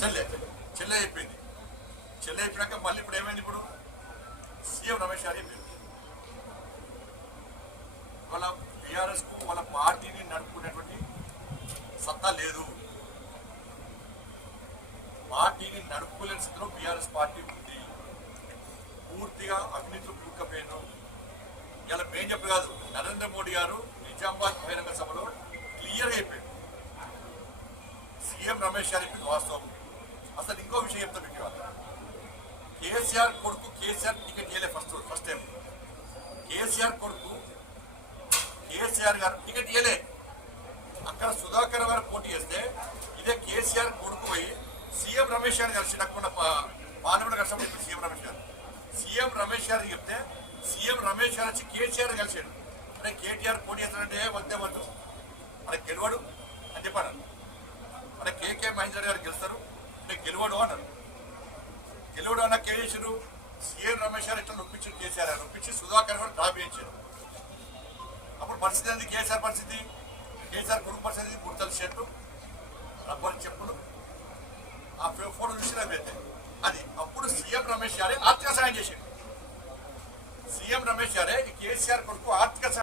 చెల్లె చెల్లె అయిపోయింది. చెల్లె అయిపోయాక మళ్ళీ ఇప్పుడు ఏమైంది? ఇప్పుడు సీఎం రమేష్ గారు అయిపోయింది. వాళ్ళ బీఆర్ఎస్ కు వాళ్ళ పార్టీని నడుపుకునేటువంటి సత్తా లేదు. పార్టీని నడుపుకోలేని స్థితిలో బీఆర్ఎస్ పార్టీ ఉంది. పూర్తిగా అవినీతిలో కూరుకుపోయాను. ఇలా మేం చెప్పు కాదు, నరేంద్ర మోడీ గారు నిజామాబాద్ బహిరంగ సభలో క్లియర్గా అయిపోయాడు. సీఎం రమేష్ గారు చెప్పింది వాస్తవం. అసలు ఇంకో విషయం చెప్తా మీకు. కేసీఆర్ కొడుకు కేసీఆర్ టికెట్ ఇవ్వలే ఫస్ట్ టైం. కేసీఆర్ కొడుకు కేసీఆర్ గారు టికెట్ ఇవ్వలే. అక్కడ సుధాకర్ గారు పోటీ చేస్తే ఇదే కేసీఆర్ కొడుకు పోయి సీఎం రమేష్ గారు కలిసి నాకు పాల్గొన కలిసి సీఎం రమేష్ గారు చెప్తే సీఎం రమేష్ గారు వచ్చి కేసీఆర్ కలిసాడు. అంటే కేటీఆర్ పోటీ చేస్తాడంటే వద్దే వద్దు, మనకి గెలవడు అని చెప్పారు. అంటే కేకే మహేందర్ గారు గెలుస్తారు, అంటే గెలవడు అన్నారు. గెలవడు అన్న కేసీఆర్ సీఎం రమేష్ గారు ఇట్లా నొప్పించారు. కేసీఆర్ నొప్పించి సుధాకర్ గారు డ్రాప్ చేయించారు. అప్పుడు పరిస్థితి ఏంది? కేసీఆర్ పరిస్థితి, కేసీఆర్ కొడుకు పరిస్థితి గుర్తలు షర్టు, రబ్బర్ చెప్పులు, ఆ ఫోటో చూసి అయితే అది. అప్పుడు సీఎం రమేష్ గారే ఆర్థిక సహాయం చేశాడు. సీఎం రమేష్ గారే కేసీఆర్ కొడుకు ఆర్థిక